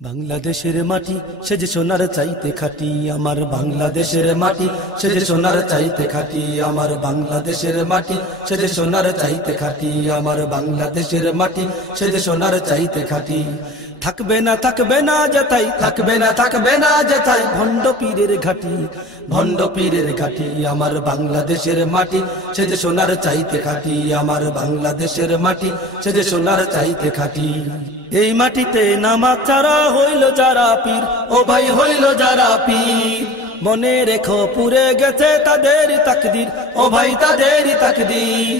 বাংলাদেশের মাটি সে যে সোনার চাইতে খাঁটি, আমার বাংলাদেশের মাটি সে যে সোনার চাইতে খাঁটি, আমার বাংলাদেশের মাটি সে যে সোনার চাইতে খাঁটি, আমার বাংলাদেশের মাটি সে যে সোনার চাইতে খাঁটি। থাকবে না যেথায়, থাকবে না যেথায় ভণ্ড পীরের ঘাটি, ভণ্ড পীরের ঘাটি, আমার বাংলাদেশের মাটি সে যে সোনার চাইতে খাঁটি, আমার বাংলাদেশের মাটি সে যে সোনার চাইতে খাঁটি। এই মাটিতে নামাজ ছাড়া হইল যারা পীর, ও ভাই হইল যারা পীর, মনে রেখো পুরে গেছে তাদের তাকদীর, ও ভাই তাদের তাকদীর।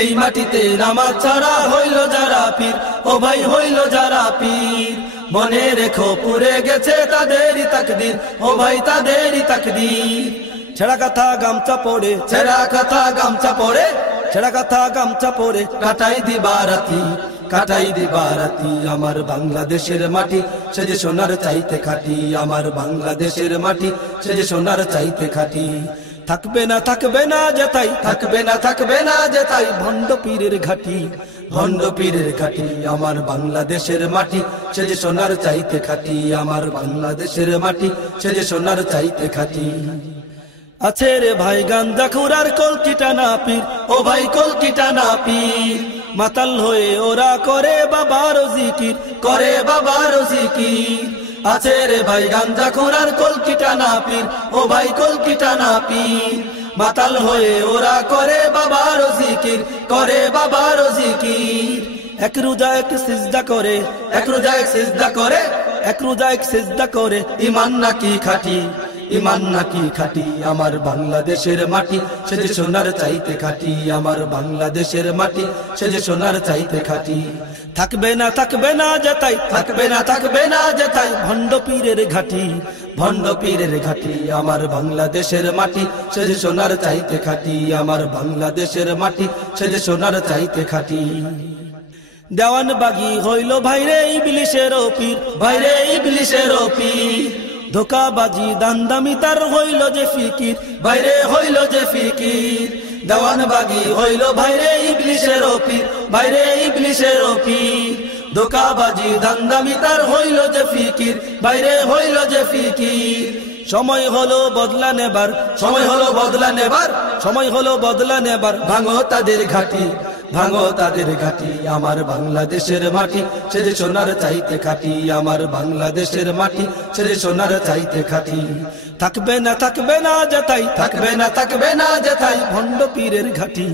এই মাটিতে নামাজ ছাড়া হইল যারা পীর, ও ভাই হইল যারা পীর, মনে রেখো পুরে গেছে তাদের তাকদীর, ও ভাই তাদের তাকদীর। ছেঁড়া কথা গামছা পড়ে, ছেঁড়া কথা গামছা পড়ে, ছেঁড়া কথা গামছা পড়ে কাটাই দিবারাতি, কাটাই দিবারাতি, আমার বাংলাদেশের মাটি সে যে সোনার চাইতে খাঁটি, আমার বাংলাদেশের মাটি সে যে সোনার চাইতে খাঁটি। থাকবে না যেথায়, থাকবে না যেথায় ভণ্ড পীরের ঘাটি, ভণ্ড পীরের ঘাটি, আমার বাংলাদেশের মাটি সে যে সোনার চাইতে খাঁটি, আমার বাংলাদেশের মাটি সে যে সোনার চাইতে খাঁটি। আছে রে ভাই গাঞ্জা খুরার কলকিটা না পীর, ও ভাই কলকিটা না পীর, মাতাল হয়ে ওরা করে বাবার জিকির, করে বাবার জিকির। আছে রে ভাই গাঞ্জা খুরার কলকিটা না পীর, ও ভাই কলকিটা না পীর, মাতাল হয়ে ওরা করে বাবার জিকির, করে বাবার জিকির। এক রোজা এক সিজদা করে, এক রোজা এক সিজদা করে, এক রোজা এক সিজদা করে, ঈমান নাকি খাঁটি, ঈমান নাকি খাঁটি, আমার বাংলাদেশের মাটি সে যে সোনার চাইতে খাঁটি, আমার বাংলাদেশের মাটি সে যে সোনার চাইতে খাঁটি। থাকবে না যেথায়, থাকবে না যেথায় ভণ্ড পীরের ঘাটি, ভণ্ড পীরের ঘাটি, আমার বাংলাদেশের মাটি সে যে সোনার চাইতে খাঁটি, আমার বাংলাদেশের মাটি সে যে সোনার চাইতে খাঁটি। দেওয়ান বাগি হইল ভাইরে ইবলিশের পীর, ভাইরে ইবলিশের পীর, ধোকাবাজি দান্দামি তার হইল যে ফিকির, বাইরে হইল যে ফিকির। দেওয়ান বাগি হইল ভাইরে ইবলিশের পীর, বাইরে ইবলিশের পীর, ধোকাবাজি দান্দামি তার হইল যে ফিকির, বাইরে হইল যে ফিকির। সময় হলো বদলা নেবার, সময় হলো বদলা নেবার, সময় হলো বদলা নেবার, ভাঙো তাদের ঘাটি, ভাঙো তাদের ঘাটি, আমার বাংলাদেশের মাটি সে যে সোনার চাইতে খাঁটি, আমার বাংলাদেশের মাটি সে যে সোনার চাইতে খাঁটি। থাকবে না যেথায়, থাকবে না যেথায় ভণ্ড পীরের ঘাটি,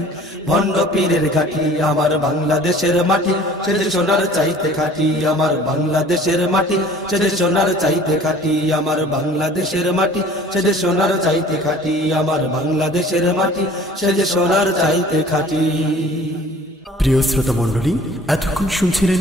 ভণ্ড পীরের ঘাটি, আমার বাংলাদেশের মাটি সে যে সোনার চাইতে খাঁটি, আমার বাংলাদেশের মাটি সে যে সোনার চাইতে খাঁটি, আমার বাংলাদেশের মাটি সে যে সোনার চাইতে খাঁটি, আমার বাংলাদেশের মাটি সে যে সোনার চাইতে খাঁটি। প্রিয় শ্রোতা মণ্ডলী, এতক্ষণ শুনছিলেন